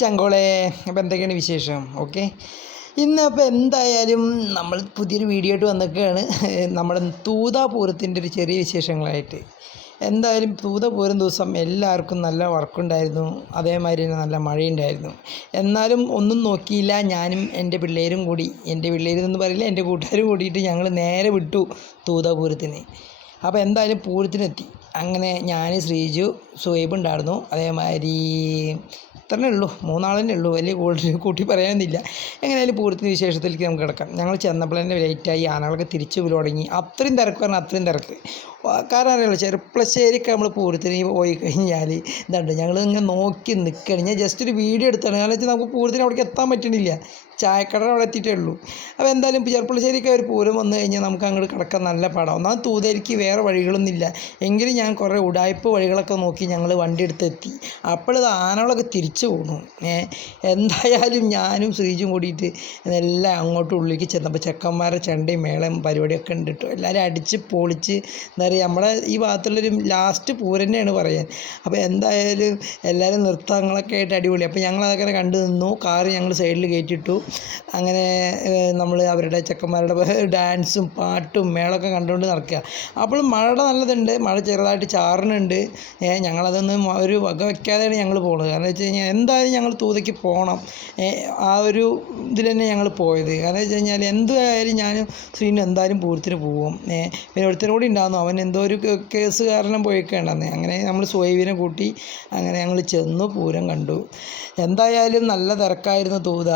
ചങ്കോളെ. അപ്പോൾ എന്തൊക്കെയാണ് വിശേഷം? ഓക്കെ, ഇന്നപ്പോൾ എന്തായാലും നമ്മൾ പുതിയൊരു വീഡിയോ ആയിട്ട് വന്നിരിക്കുകയാണ്. നമ്മുടെ തൂതാപൂരത്തിൻ്റെ ഒരു ചെറിയ വിശേഷങ്ങളായിട്ട്. എന്തായാലും തൂതപൂരം ദിവസം എല്ലാവർക്കും നല്ല വർക്കുണ്ടായിരുന്നു, അതേമാതിരി തന്നെ നല്ല മഴയുണ്ടായിരുന്നു. എന്നാലും ഒന്നും നോക്കിയില്ല, ഞാനും എൻ്റെ പിള്ളേരും കൂടി, എൻ്റെ പിള്ളേരെന്ന് പറയില്ല, എൻ്റെ കൂട്ടുകാരും കൂടിയിട്ട് ഞങ്ങൾ നേരെ വിട്ടു തൂതാപൂരത്തിന്. അപ്പോൾ എന്തായാലും പൂരത്തിനെത്തി. അങ്ങനെ ഞാൻ, ശ്രീജു, സുഹൈബ് ഉണ്ടായിരുന്നു. അതേമാതിരി ഇത്രയേ ഉള്ളൂ, മൂന്നാളെന്നെ ഉള്ളൂ, വലിയ കൂട്ടി പറയാനൊന്നുമില്ല. എങ്ങനെയായാലും പൂരത്തിന് വിശേഷത്തിലേക്ക് നമുക്ക് കിടക്കാം. ഞങ്ങൾ ചെന്നപ്പോൾ തന്നെ ലേറ്റായി, ആനകളൊക്കെ തിരിച്ചു തുടങ്ങി. അത്രയും തിരക്ക് പറഞ്ഞാൽ അത്രയും തിരക്ക്. കാരണം അറിയാമല്ലോ, ചെറുപ്പശ്ശേരിക്ക് നമ്മൾ പൂരത്തിന് പോയി കഴിഞ്ഞാൽ ഇതുണ്ട്, ഞങ്ങൾ ഇങ്ങനെ നോക്കി നിൽക്കുകയാണ്. ഞാൻ ജസ്റ്റ് ഒരു വീഡിയോ എടുത്താണ്, കാരണം വെച്ചാൽ നമുക്ക് പൂരത്തിന് അവിടേക്ക് എത്താൻ പറ്റണില്ല, ചായക്കട അവിടെ എത്തിയിട്ടേ ഉള്ളൂ. അപ്പോൾ എന്തായാലും ചെറുപ്പശ്ശേരിക്ക് ഒരു പൂരം വന്നു കഴിഞ്ഞാൽ നമുക്ക് അങ്ങോട്ട് കിടക്കാൻ നല്ല പാടാം. ഒന്നാമത് തൂതേരിക്ക് വേറെ വഴികളൊന്നുമില്ല, എങ്കിലും ഞാൻ കുറേ ഉടായ്പ വഴികളൊക്കെ നോക്കി ഞങ്ങൾ വണ്ടി എടുത്തെത്തി. അപ്പോഴത് ആനകളൊക്കെ തിരിച്ചു പോകണു. എന്തായാലും ഞാനും ശ്രീജും കൂടിയിട്ട് എല്ലാം അങ്ങോട്ട് ഉള്ളിലേക്ക് ചെന്നപ്പോൾ ചെക്കന്മാരുടെ ചെണ്ടയും മേളയും പരിപാടിയൊക്കെ ഉണ്ട് കേട്ടോ. എല്ലാവരും അടിച്ച് പൊളിച്ച്, എന്താ പറയുക, നമ്മുടെ ഈ ഭാഗത്തുള്ളൊരു ലാസ്റ്റ് പൂരം തന്നെയാണ് പറയാൻ. അപ്പോൾ എന്തായാലും എല്ലാവരും നൃത്തങ്ങളൊക്കെ ആയിട്ട് അടിപൊളി. അപ്പോൾ ഞങ്ങളതൊക്കെ കണ്ടു നിന്നു. കാറ് ഞങ്ങൾ സൈഡിൽ കയറ്റിയിട്ടു. അങ്ങനെ നമ്മൾ അവരുടെ ചെക്കന്മാരുടെ ഡാൻസും പാട്ടും മേളമൊക്കെ കണ്ടുകൊണ്ട് നടക്കുക. അപ്പോൾ മഴയുടെ നല്ലതുണ്ട്, മഴ ചെറുതായിട്ട് ചാറുന്നുണ്ട്. ഞങ്ങളതൊന്ന് ഒരു വക വയ്ക്കാതെയാണ് ഞങ്ങൾ പോകുന്നത്. കാരണം വെച്ച് കഴിഞ്ഞാൽ എന്തായാലും ഞങ്ങൾ തൂതയ്ക്ക് പോകണം, ആ ഒരു ഇതിൽ തന്നെ ഞങ്ങൾ പോയത്. കാരണം വെച്ച് കഴിഞ്ഞാൽ എന്തായാലും ഞാനും ശ്രീനും എന്തായാലും പൂരത്തിന് പോകും. പിന്നെ ഒരുത്തനും കൂടി ഉണ്ടാകുന്നു, അവൻ എന്തോ ഒരു കേസ് കാരണം പോയിക്കേണ്ടെന്ന്. അങ്ങനെ നമ്മൾ സുഹൈബിനെ കൂട്ടി അങ്ങനെ ഞങ്ങൾ ചെന്നു, പൂരം കണ്ടു. എന്തായാലും നല്ല തിരക്കായിരുന്നു തൂത.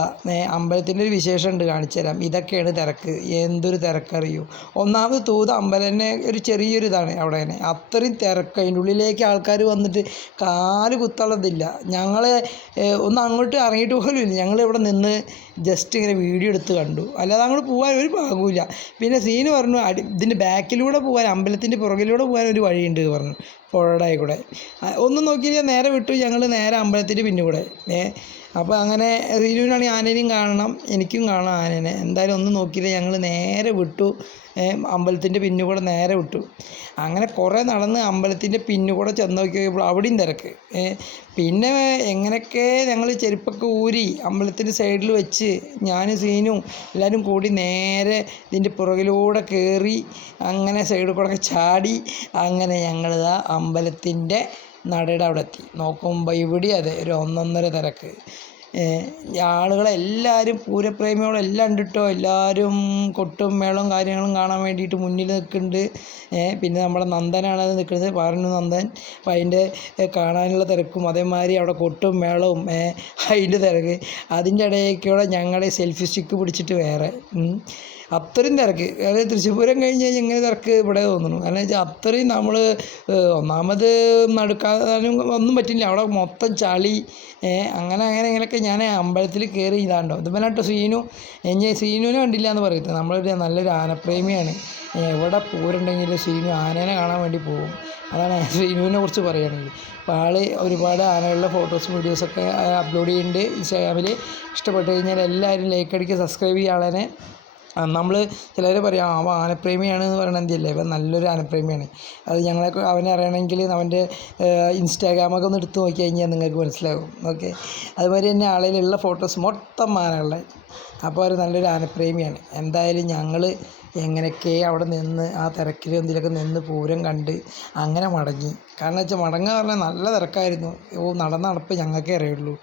അമ്പലത്തിൻ്റെ ഒരു വിശേഷമുണ്ട്, കാണിച്ചു തരാം. ഇതൊക്കെയാണ് തിരക്ക്. എന്തൊരു തിരക്കറിയൂ. ഒന്നാമത് തൂത അമ്പലം തന്നെ ഒരു ചെറിയൊരു ഇതാണ്, അവിടെ തന്നെ അത്രയും തിരക്ക്. അതിൻ്റെ ഉള്ളിലേക്ക് ആൾക്കാർ വന്നിട്ട് കാല് കുത്തുള്ളതില്ല. ഞങ്ങളെ ഒന്ന് അങ്ങോട്ട് ഇറങ്ങിയിട്ട് പോലും ഇല്ല. ഞങ്ങളിവിടെ നിന്ന് ജസ്റ്റ് ഇങ്ങനെ വീഡിയോ എടുത്ത് കണ്ടു, അല്ലാതെ അങ്ങോട്ട് പോകാൻ ഒരു ഭാഗമില്ല. പിന്നെ സീന് പറഞ്ഞു, ഇതിൻ്റെ ബാക്കിലൂടെ പോകാൻ, അമ്പലത്തിൻ്റെ പുറകിലൂടെ പോകാൻ ഒരു വഴിയുണ്ട് പറഞ്ഞു, പുഴയുടെ കൂടെ. ഒന്നും നോക്കിയില്ല, നേരെ വിട്ടു. ഞങ്ങൾ നേരെ അമ്പലത്തിൻ്റെ പിന്നിലൂടെ. അപ്പോൾ അങ്ങനെ റീനുവിനാണെങ്കിൽ ആനേനെയും കാണണം, എനിക്കും കാണാം ആനേനെ. എന്തായാലും ഒന്നും നോക്കിയില്ല, ഞങ്ങൾ നേരെ വിട്ടു, അമ്പലത്തിൻ്റെ പിന്നുകൂടെ നേരെ വിട്ടു. അങ്ങനെ കുറേ നടന്ന് അമ്പലത്തിൻ്റെ പിന്നുകൂടെ ചെന്ന് നോക്കിയപ്പോൾ അവിടെയും തിരക്ക്. പിന്നെ എങ്ങനെയൊക്കെ ഞങ്ങൾ ചെരുപ്പൊക്കെ ഊരി അമ്പലത്തിൻ്റെ സൈഡിൽ വെച്ച് ഞാനും സീനും എല്ലാവരും കൂടി നേരെ ഇതിൻ്റെ പുറകിലൂടെ കയറി അങ്ങനെ സൈഡിൽ കൂടെ ചാടി അങ്ങനെ ഞങ്ങളിതാ അമ്പലത്തിൻ്റെ നടയുടെ അവിടെ എത്തി. നോക്കുമ്പോൾ ഇവിടെ അതെ ഒരു ഒന്നൊന്നര തിരക്ക്. ആളുകളെല്ലാവരും പൂരപ്രേമികളെല്ലാം ഉണ്ട് കേട്ടോ. എല്ലാവരും കൊട്ടും മേളവും കാര്യങ്ങളും കാണാൻ വേണ്ടിയിട്ട് മുന്നിൽ നിൽക്കുന്നുണ്ട്. പിന്നെ നമ്മുടെ നന്ദനാണ് അത് നിൽക്കുന്നത്, പറഞ്ഞു നന്ദൻ. അപ്പം അതിൻ്റെ കാണാനുള്ള തിരക്കും അതേമാതിരി അവിടെ കൊട്ടും മേളവും അതിൻ്റെ തിരക്ക്. അതിൻ്റെ ഇടയ്ക്കൂടെ ഞങ്ങളെ സെൽഫി സ്റ്റിക്ക് പിടിച്ചിട്ട് വേറെ അത്രയും തിരക്ക്. അതായത് തൃശ്ശൂർ പൂരം കഴിഞ്ഞ് കഴിഞ്ഞാൽ ഇങ്ങനെ തിരക്ക് ഇവിടെ തോന്നുന്നു. കാരണം വെച്ചാൽ അത്രയും നമ്മൾ ഒന്നാമത് നടക്കാനും ഒന്നും പറ്റില്ല, അവിടെ മൊത്തം ചളി. അങ്ങനെ ഇങ്ങനെയൊക്കെ ഞാൻ അമ്പലത്തിൽ കയറി ഇതാണ്ടോ. ഇതുപോലെ കേട്ടോ സീനു, സീനുവിനെ കണ്ടില്ല എന്ന് പറയുന്നത്. നമ്മളൊരു നല്ലൊരു ആനപ്രേമിയാണ്. എവിടെ പൂരമുണ്ടെങ്കിലും സീനു ആനേനെ കാണാൻ വേണ്ടി പോകും. അതാണ് സീനുവിനെ കുറിച്ച് പറയുകയാണെങ്കിൽ. അപ്പോൾ ആൾ ഒരുപാട് ആനകളുടെ ഫോട്ടോസും വീഡിയോസൊക്കെ അപ്ലോഡ് ചെയ്യുന്നുണ്ട് ഇൻസ്റ്റാഗ്രാമിൽ. ഇഷ്ടപ്പെട്ട് കഴിഞ്ഞാൽ എല്ലാവരും ലൈക്ക് അടിക്കുക, സബ്സ്ക്രൈബ് ചെയ്യാളെ. നമ്മൾ ചിലർ പറയാം അവൻ ആനപ്രേമിയാണ് എന്ന് പറയണത് എന്തിയല്ലേ, ഇവൻ നല്ലൊരു ആനപ്രേമിയാണ്. അത് ഞങ്ങളെ അവനെ അറിയണമെങ്കിൽ അവൻ്റെ ഇൻസ്റ്റാഗ്രാമൊക്കെ ഒന്ന് എടുത്ത് നോക്കി കഴിഞ്ഞാൽ നിങ്ങൾക്ക് മനസ്സിലാകും. ഓക്കെ, അതുമാതിരി തന്നെ ആളിലുള്ള ഫോട്ടോസ് മൊത്തം ആനകളുടെ. അപ്പോൾ അവർ നല്ലൊരു ആനപ്രേമിയാണ്. എന്തായാലും ഞങ്ങൾ എങ്ങനെയൊക്കെ അവിടെ നിന്ന് ആ തിരക്കിൽ എന്തിലൊക്കെ നിന്ന് പൂരം കണ്ട് അങ്ങനെ മടങ്ങി. കാരണം വെച്ചാൽ മടങ്ങുക പറഞ്ഞാൽ നല്ല തിരക്കായിരുന്നു. നടപ്പ് ഞങ്ങൾക്കേ അറിയുള്ളൂ.